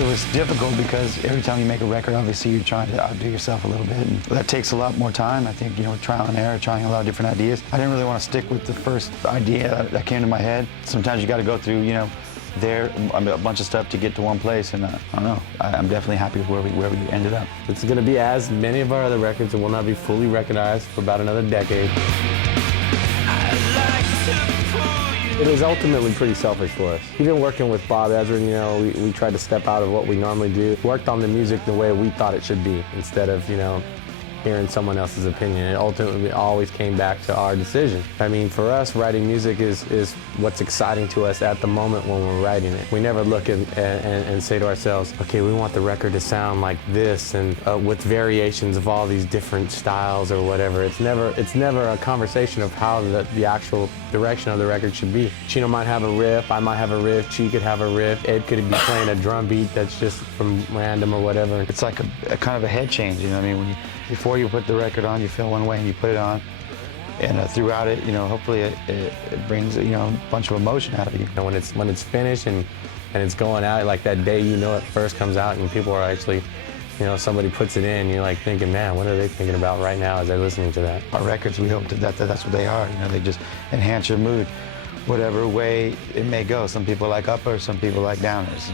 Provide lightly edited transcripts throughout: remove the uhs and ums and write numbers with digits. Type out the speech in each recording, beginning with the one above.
It was difficult because every time you make a record, obviously you're trying to outdo yourself a little bit, and that takes a lot more time. I think, trial and error, trying a lot of different ideas. I didn't really want to stick with the first idea that came to my head. Sometimes you got to go through, a bunch of stuff to get to one place, and I don't know. I'm definitely happy with where we ended up. It's going to be as many of our other records. It will not be fully recognized for about another decade. It is ultimately pretty selfish for us. Even working with Bob Ezra, we tried to step out of what we normally do. Worked on the music the way we thought it should be, instead of, hearing someone else's opinion. It ultimately always came back to our decision. I mean, for us, writing music is what's exciting to us at the moment when we're writing it. We never look and say to ourselves, okay, we want the record to sound like this, and with variations of all these different styles or whatever. It's never a conversation of how the actual direction of the record should be. Chino might have a riff, I might have a riff, Chi could have a riff, Ed could be playing a drum beat that's just from random or whatever. It's like a kind of a head change, before you put the record on, you feel one way and you put it on, and throughout it, hopefully it brings a bunch of emotion out of you. And when it's finished and it's going out, like that day, it first comes out and people are actually, somebody puts it in, you're like thinking, man, what are they thinking about right now as they're listening to that? Our records, we hope that's what they are. They just enhance your mood, whatever way it may go. Some people like uppers, some people like downers.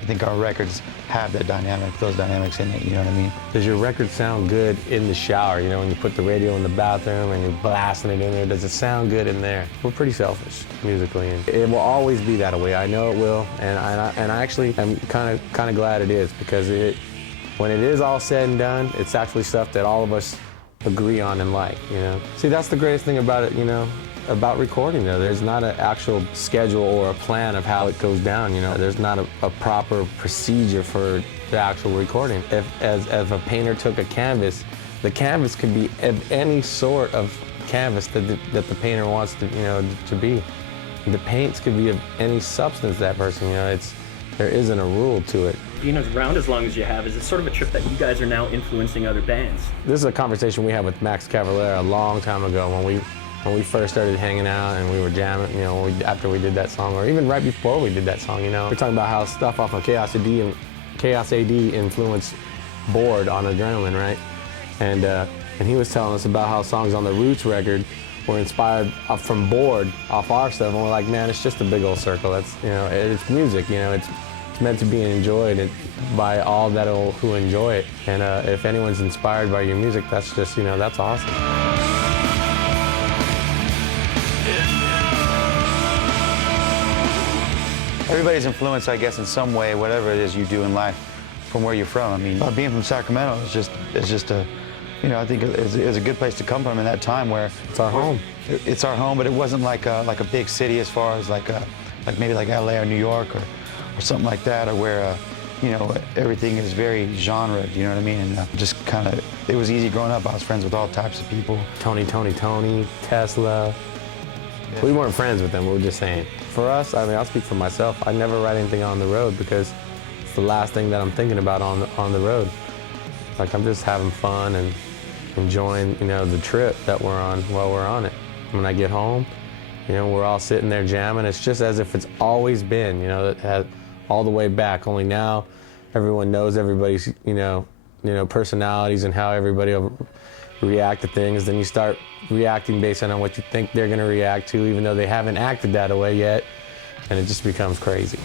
I think our records have that dynamic, those dynamics in it, you know what I mean? Does your record sound good in the shower? When you put the radio in the bathroom and you're blasting it in there, does it sound good in there? We're pretty selfish musically, and it will always be that way. I know it will, and I actually am kind of glad it is, because when it is all said and done, it's actually stuff that all of us agree on and like, See, that's the greatest thing about it, about recording, though. There's not an actual schedule or a plan of how it goes down, There's not a proper procedure for the actual recording. If a painter took a canvas, the canvas could be of any sort of canvas that the painter wants to be. The paints could be of any substance that person, there isn't a rule to it. Being around as long as you have, is it sort of a trip that you guys are now influencing other bands? This is a conversation we had with Max Cavalera a long time ago when we first started hanging out and we were jamming, after we did that song, or even right before we did that song, We're talking about how stuff off of Chaos AD influenced Bored on Adrenaline, right? And he was telling us about how songs on the Roots record were inspired from Bored off our stuff, and we're like, man, it's just a big old circle. That's, it's music, it's meant to be enjoyed by all who enjoy it. And if anyone's inspired by your music, that's just, that's awesome. Everybody's influenced, I guess, in some way, whatever it is you do in life, from where you're from. Being from Sacramento is just a, I think it's a good place to come from in that time where it's our home. It's our home, but it wasn't like a big city as far as like maybe like LA or New York or something like that, or where everything is very genre. You know what I mean? And just kind of, it was easy growing up. I was friends with all types of people. Tony, Tesla. Yeah. We weren't friends with them. We were just saying. For us, I'll speak for myself. I never write anything on the road because it's the last thing that I'm thinking about on the road. Like, I'm just having fun and enjoying, the trip that we're on while we're on it. When I get home, we're all sitting there jamming. It's just as if it's always been, that has all the way back. Only now, everyone knows everybody's, personalities and how everybody will react to things. Then you start reacting based on what you think they're going to react to, even though they haven't acted that way yet, and it just becomes crazy.